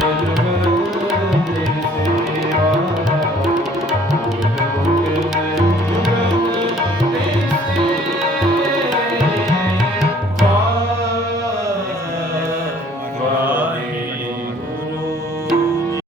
Thank yeah. you.